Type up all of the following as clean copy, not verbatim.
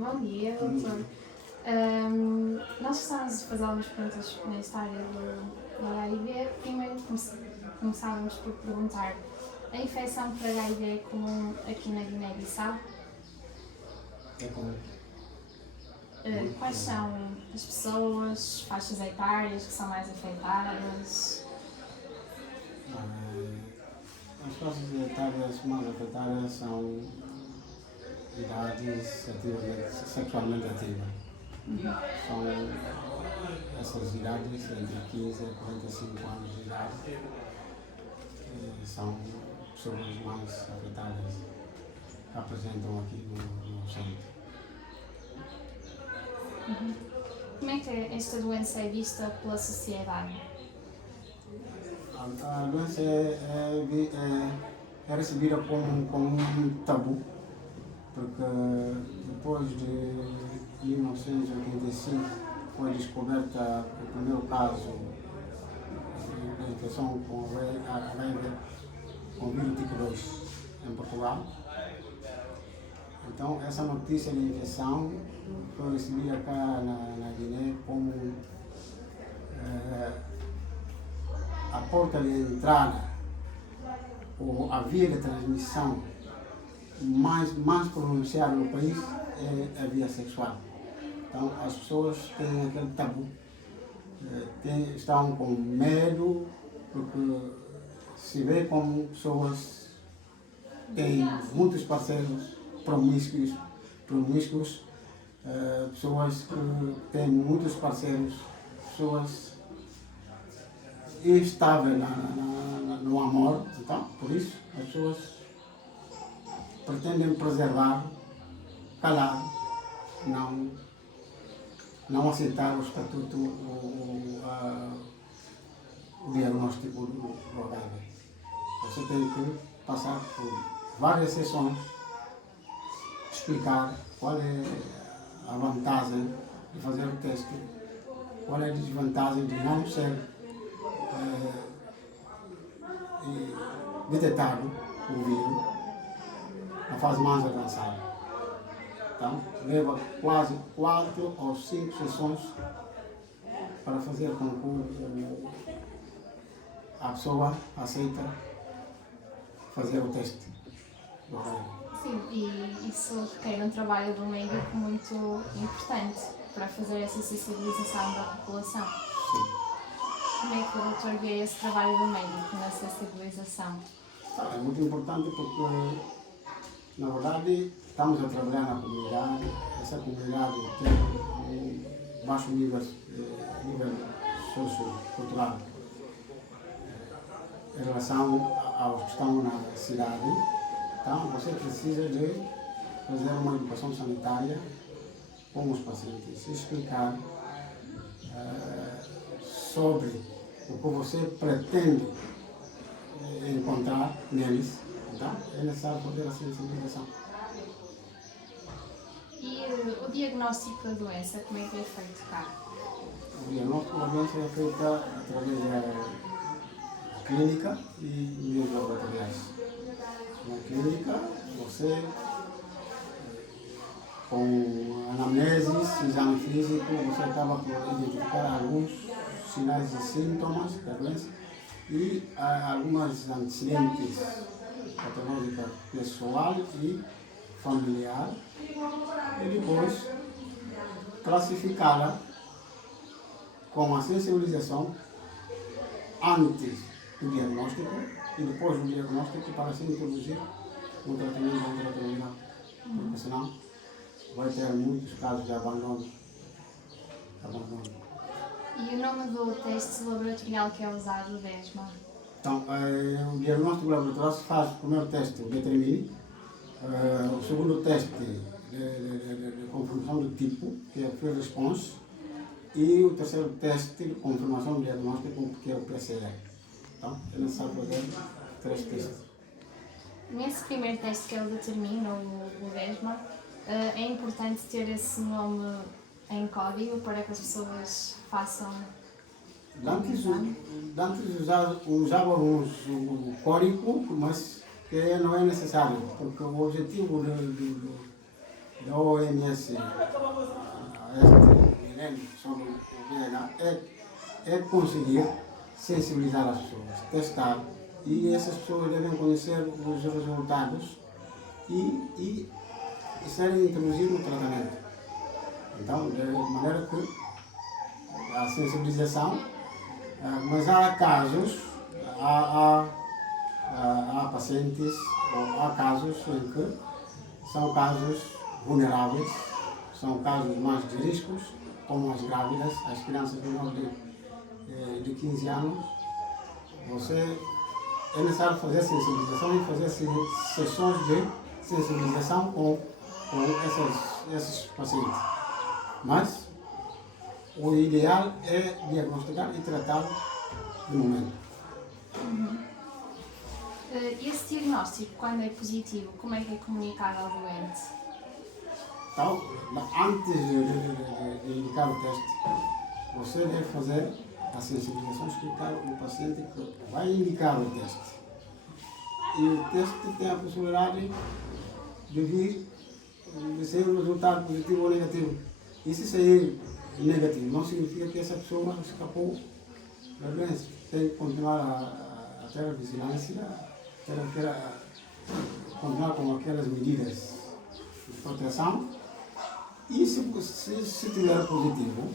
Bom dia, doutor. Nós estamos a fazer algumas perguntas nesta área do HIV. Primeiro começávamos por perguntar: a infecção por HIV é comum aqui na Guiné-Bissau? É comum. Quais são as pessoas, faixas etárias que são mais afetadas? As faixas etárias mais afetadas são idades sexualmente ativas. São essas idades entre 15 a 45 anos de idade. São pessoas mais afetadas que apresentam aqui no centro. Como é que esta doença é vista pela sociedade? A doença é recebida como um tabu, porque depois de 1985 foi descoberta o primeiro caso de infecção com HIV, com vírus tipo 2 em Portugal. Então, essa notícia de infecção foi recebida cá na Guiné como a porta de entrada ou a via de transmissão mais pronunciada no país é a via sexual. Então, as pessoas têm aquele tabu, estão com medo, porque se vê como pessoas têm muitos parceiros promíscuos, pessoas que têm muitos parceiros, pessoas instáveis no amor. Então, por isso, as pessoas pretendem preservar, calar, não aceitar o estatuto, o diagnóstico do HIV. Você tem que passar por várias sessões, explicar qual é a vantagem de fazer o teste, qual é a desvantagem de não ser detectado o vírus na fase mais avançada. Então, leva quase 4 ou 5 sessões para fazer com que a pessoa aceita fazer o teste do HIV. Sim, e isso requer um trabalho do médico muito importante para fazer essa sensibilização da população. Sim. Como é que o doutor vê esse trabalho do médico na sensibilização? É muito importante porque, na verdade, estamos a trabalhar na comunidade. Essa comunidade tem um baixo nível sociocultural em relação aos que estão na cidade. Então, você precisa de fazer uma educação sanitária com os pacientes, explicar sobre o que você pretende encontrar neles. Então, é necessário fazer a sensibilização. E o diagnóstico da doença, como é que é feito cá? O diagnóstico da doença é feito através da clínica e meios laboratoriais. Na clínica, você, com anamnese, exame físico, você acaba por identificar alguns sinais e sintomas da doença e algumas antecedentes patológicas pessoal e familiar, e depois classificá-la com a sensibilização antes do diagnóstico e depois do diagnóstico para se introduzir um tratamento antirretroviral, porque senão vai ter muitos casos de abandono. E o nome do teste laboratorial que é usado, o DESMA? Então, o diagnóstico laboratorial se faz o primeiro teste, o determine, o segundo teste de confirmação do tipo, que é o Field Response, e o terceiro teste de confirmação do diagnóstico, que é o PCR. Então, é necessário fazer 3 testes. Nesse primeiro teste, que é o determine, ou o DESMA, é importante ter esse nome em código para que as pessoas façam. Antes usávamos o código, mas que não é necessário, porque o objetivo da OMS a este milênio sobre o VIH é conseguir sensibilizar as pessoas, testar, e essas pessoas devem conhecer os resultados e serem introduzidos no tratamento. Então, de maneira que a sensibilização, mas há casos, há pacientes, ou há casos em que são casos vulneráveis, são casos mais de riscos, como as grávidas, as crianças menores de 15 anos. É necessário fazer sensibilização e fazer sessões de sensibilização com esses pacientes. Mas o ideal é diagnosticar e tratar no momento. Esse diagnóstico, quando é positivo, como é que é comunicado ao doente? Então, antes de indicar o teste, você deve fazer a sensibilização, explicar ao paciente que vai indicar o teste. E o teste tem a possibilidade de ser um resultado positivo ou negativo. E se sair negativo, não significa que essa pessoa escapou da doença. Tem que continuar a ter a vigilância, continuar com aquelas medidas de proteção. E se tiver positivo,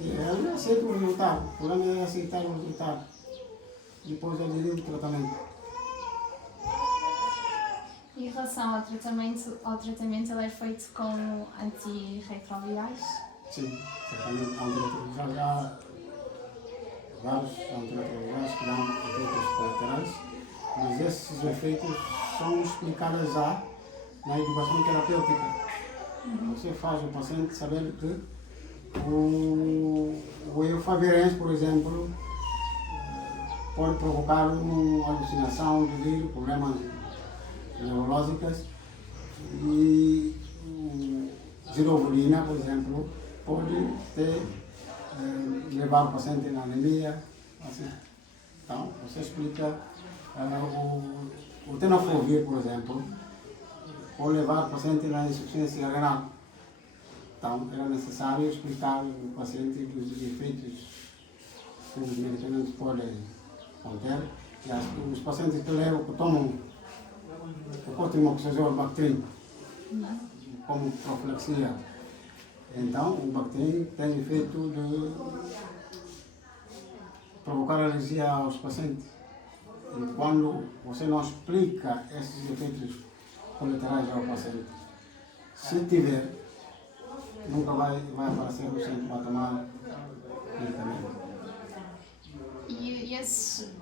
ele aceita o resultado. O problema é aceitar o resultado. Depois aderir ao tratamento. Em relação ao tratamento ele é feito com antirretrovirais? Sim, tratamento antirretroviral. Há vários antirretrovirais que dão efeitos colaterais, mas esses efeitos são explicados já na educação terapêutica. Você faz o paciente saber que o efavirenz, por exemplo, pode provocar uma alucinação, delírio, problemas neurológicos, e zilovulina, por exemplo, pode levar o paciente na anemia. Assim. Então, você explica o tenofovir, por exemplo, pode levar o paciente na insuficiência renal. Então, era necessário explicar ao paciente os efeitos que os medicamentos podem conter. E os pacientes que tomam o cotrimoxazol Bactrim como profilaxia, então o Bactrim tem efeito de provocar alergia aos pacientes. E quando você não explica esses efeitos colaterais ao paciente, se tiver, nunca vai aparecer o paciente para tomar medicamento. E esses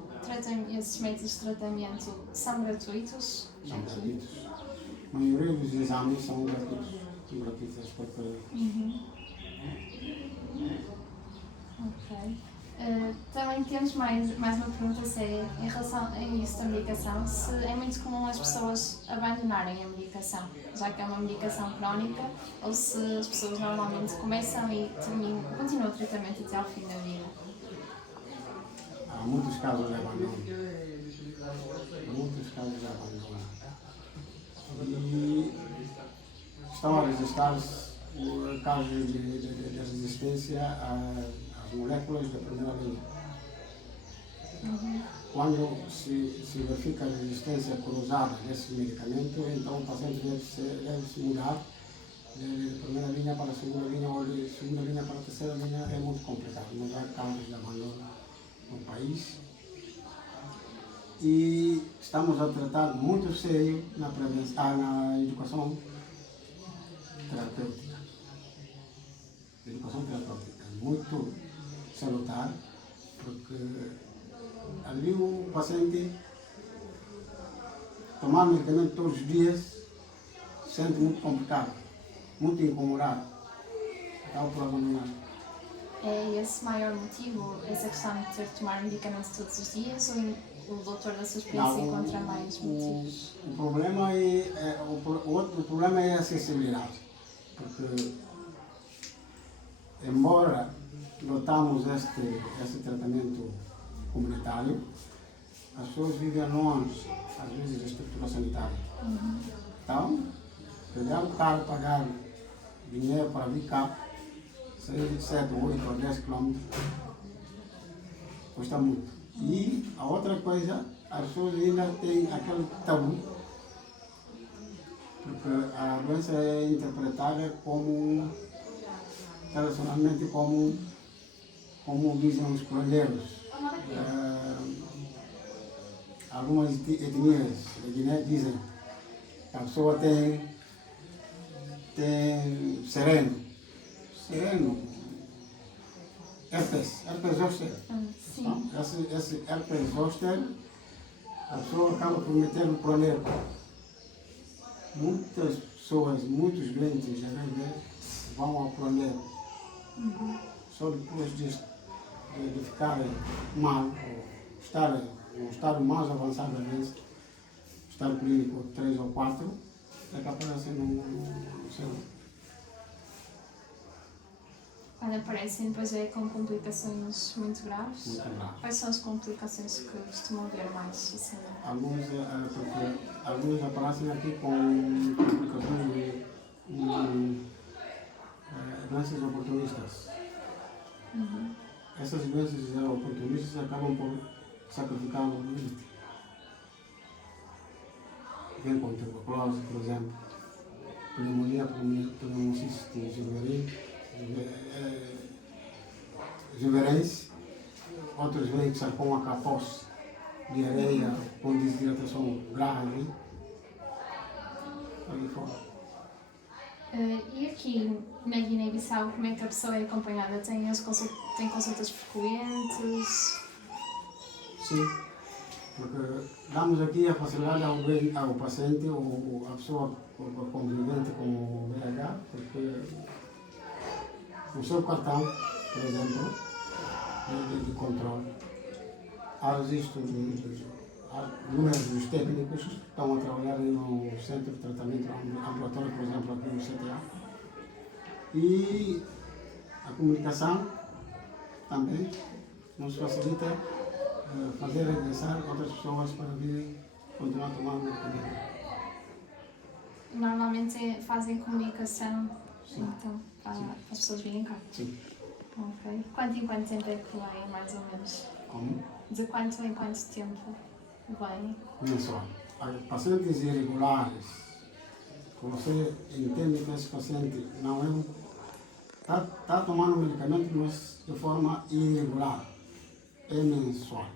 métodos de tratamento são gratuitos? São gratuitos. A maioria dos exames são gratuitos. Porque... Ok. Também temos mais uma pergunta séria em relação a isso da medicação. Se é muito comum as pessoas abandonarem a medicação, já que é uma medicação crónica, ou se as pessoas normalmente começam e continuam o tratamento até ao fim da vida. Há muitos casos de abandono. E estão a registrar-se casos de resistência às moléculas da primeira linha. Quando se verifica a resistência cruzada desse medicamento, então o paciente deve se mudar de primeira linha para a segunda linha, ou de segunda linha para a terceira linha. É muito complicado, mas há casos de abandono no país. E estamos a tratar muito sério na educação terapêutica. Educação terapêutica, muito salutar, porque ali o paciente tomar medicamento todos os dias se sente muito complicado, muito incomodado, acaba por abandonar. É esse maior motivo, essa questão de ter de tomar medicamentos todos os dias, ou o doutor da sua experiência encontra mais motivos? O problema o problema é a acessibilidade, porque embora notamos este tratamento comunitário, as pessoas vivem longe, às vezes, da estrutura sanitária. Então, pegar o carro, pagar dinheiro para vir cá, sair de 7, 8 ou 10 quilômetros, custa muito. E a outra coisa, as pessoas ainda têm aquele tabu, porque a doença é interpretada como, tradicionalmente, como dizem os colheiros. Algumas etnias da Guiné dizem que a pessoa tem sereno, herpes zoster. Sim. Então, esse herpes zoster, a pessoa acaba por meter no proleiro. Muitas pessoas, muitos doentes da HIV vão ao proleiro. Só depois de ficarem mal, ou estarem no estado mais avançado da doença, estado clínico 3 ou 4, é que aparecem no seu. Quando aparecem, depois é com complicações muito graves. Muito grave. Quais são as complicações que costumam ver mais? Assim? Alguns aparecem aqui com complicações de doenças oportunistas. Essas doenças oportunistas acabam por sacrificar o doente. Vem com tuberculose, por exemplo, pneumonia, pneumociste juverense, outros vêm com a capós, diarreia, com desidratação grave, ali fora. E aqui na Guiné-Bissau, como é que a pessoa é acompanhada? Tem consultas frequentes? Sim, porque damos aqui a facilidade ao paciente ou à pessoa convivente com o VIH, porque o seu cartão, por exemplo, de controle, há registro há números dos técnicos que estão a trabalhar no centro de tratamento ambulatório, por exemplo, aqui no CTA. E a comunicação também nos facilita fazer regressar outras pessoas para virem continuar tomando medicamento. Normalmente fazem comunicação, Sim. então, para as pessoas virem cá. Sim. Ok. Quanto em quanto tempo é que vêm, mais ou menos? Como? De quanto em quanto tempo vêm? Mensual. Pacientes irregulares, que você entende que esse paciente não é está tomando medicamento, mas de forma irregular, é mensual.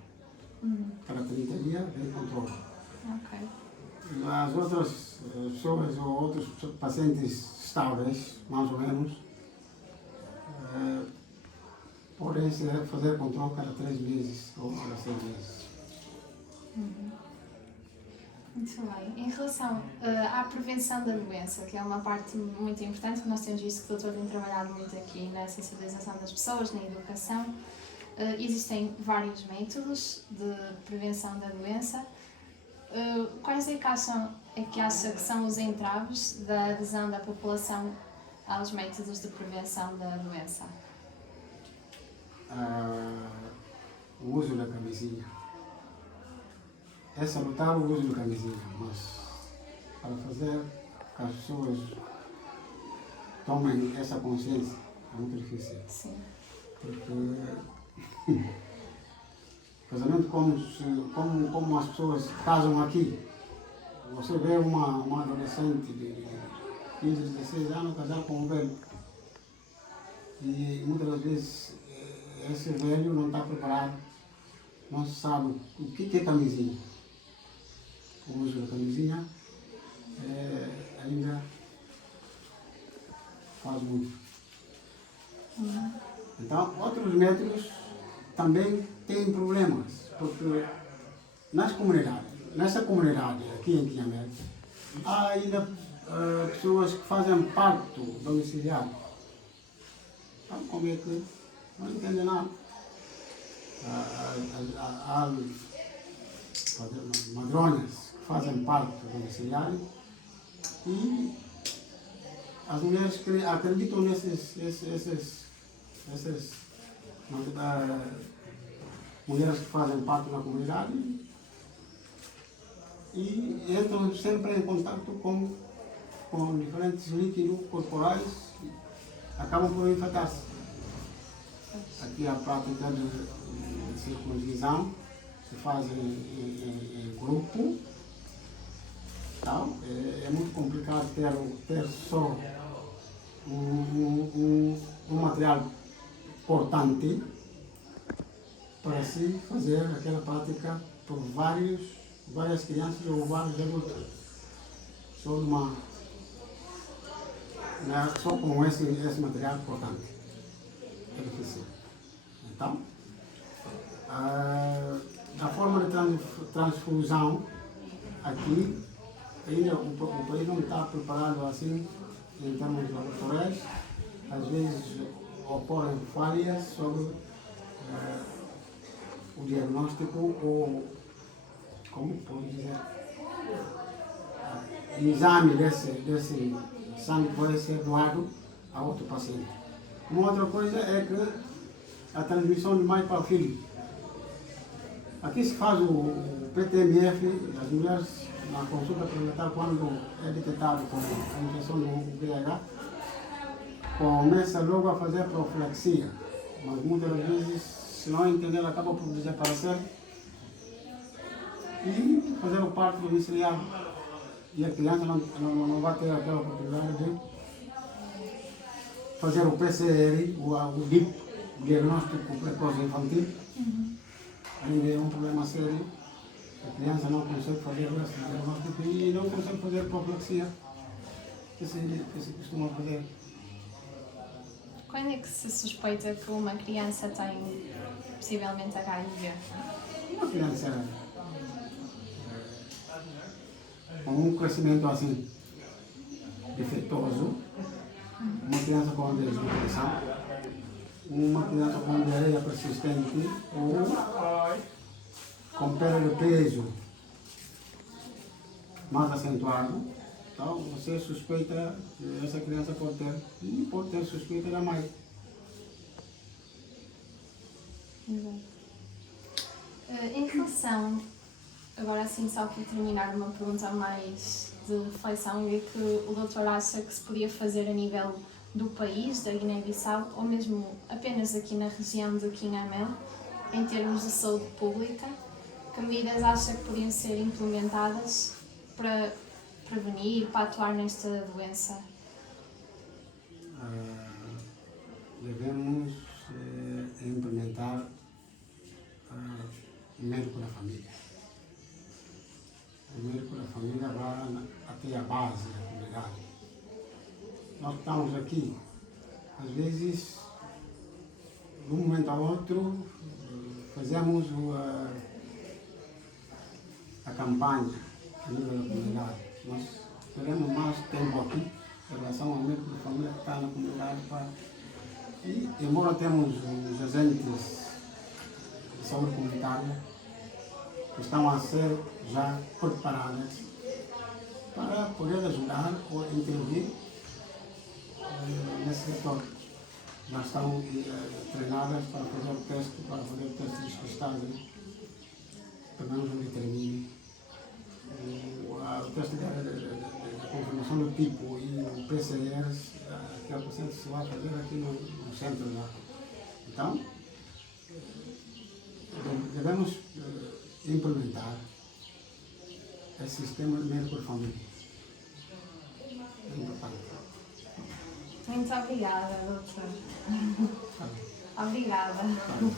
Cada 30 dias vem controle. Ok. As outras pessoas ou outros pacientes estáveis, mais ou menos, podem fazer controle cada 3 meses ou cada 6 meses. Muito bem. Em relação à prevenção da doença, que é uma parte muito importante, que nós temos visto que o doutor tem trabalhado muito aqui na sensibilização das pessoas, na educação, existem vários métodos de prevenção da doença. Quais é que acha que são os entraves da adesão da população aos métodos de prevenção da doença? O uso da camisinha. É salutar o uso da camisinha, mas para fazer que as pessoas tomem essa consciência é muito difícil. Sim. Porque casamento como as pessoas casam aqui. Você vê uma adolescente de 15, 16 anos casar com um velho. E muitas das vezes esse velho não está preparado, não sabe o que é camisinha. O uso da camisinha ainda faz muito. Então, outros métodos também têm problemas, porque nessa comunidade aqui em Quinhamé, há ainda pessoas que fazem parto domiciliar. Então, como é que não entendem nada? Há madronas que fazem parto domiciliar e as mulheres que acreditam nessas mulheres que fazem parto na comunidade e entram sempre em contato com com diferentes líquidos corporais, acabam por infectar-se. Aqui a prática de circuncisão se faz em grupo. Então, é muito complicado ter só um material portante para se fazer aquela prática por várias crianças ou vários adultos. Só com esse material portante. É difícil. Então, a forma de transfusão aqui, ainda o país não está preparado assim em termos laboratoriais. Às vezes ocorrem falhas sobre o diagnóstico ou, como posso dizer, o exame desse sangue pode ser doado a outro paciente. Uma outra coisa é que a transmissão de mãe para o filho. Aqui se faz o PTMF, as mulheres na consulta pré-natal, quando é detectado com a infecção do VIH, começa logo a fazer profilaxia, mas muitas vezes, se não entender, acaba por desaparecer e fazer o parto domiciliar. E a criança não vai ter aquela oportunidade de fazer o PCR, o DIP, o diagnóstico precoce infantil. Ainda é um problema sério. A criança não consegue fazer esse diagnóstico e não consegue fazer profilaxia, que se costuma fazer. Quando é que se suspeita que uma criança tem possivelmente HIV? Uma criança com um crescimento assim defeituoso, uma criança com desnutrição, uma criança com diarreia persistente ou com perda de peso mais acentuado, então você suspeita que essa criança pode ter suspeita da mãe. Exato. Em relação, agora assim só para terminar, uma pergunta mais de reflexão, é que o doutor acha que se podia fazer a nível do país, da Guiné-Bissau, ou mesmo apenas aqui na região de Quinamel, em termos de saúde pública, que medidas acha que podiam ser implementadas para prevenir, para atuar nesta doença? Devemos implementar o médico da família. O médico da família vai até a base da comunidade. Nós estamos aqui, às vezes, de um momento ao outro, fazemos a campanha a nível da comunidade. Nós teremos mais tempo aqui em relação ao médico da família que está na comunidade. E, embora temos os agentes de saúde comunitária que estão a ser já preparadas para poder ajudar ou intervir nesse setor. Já estão treinadas para fazer o teste de despistagem, pelo menos determine o teste da confirmação do tipo e o PCR, que é o paciente se vai fazer aqui no centro lá. Então, devemos implementar esse sistema médico de família. É importante. Muito obrigada, doutor. Tá bem. Obrigada. Tá bem.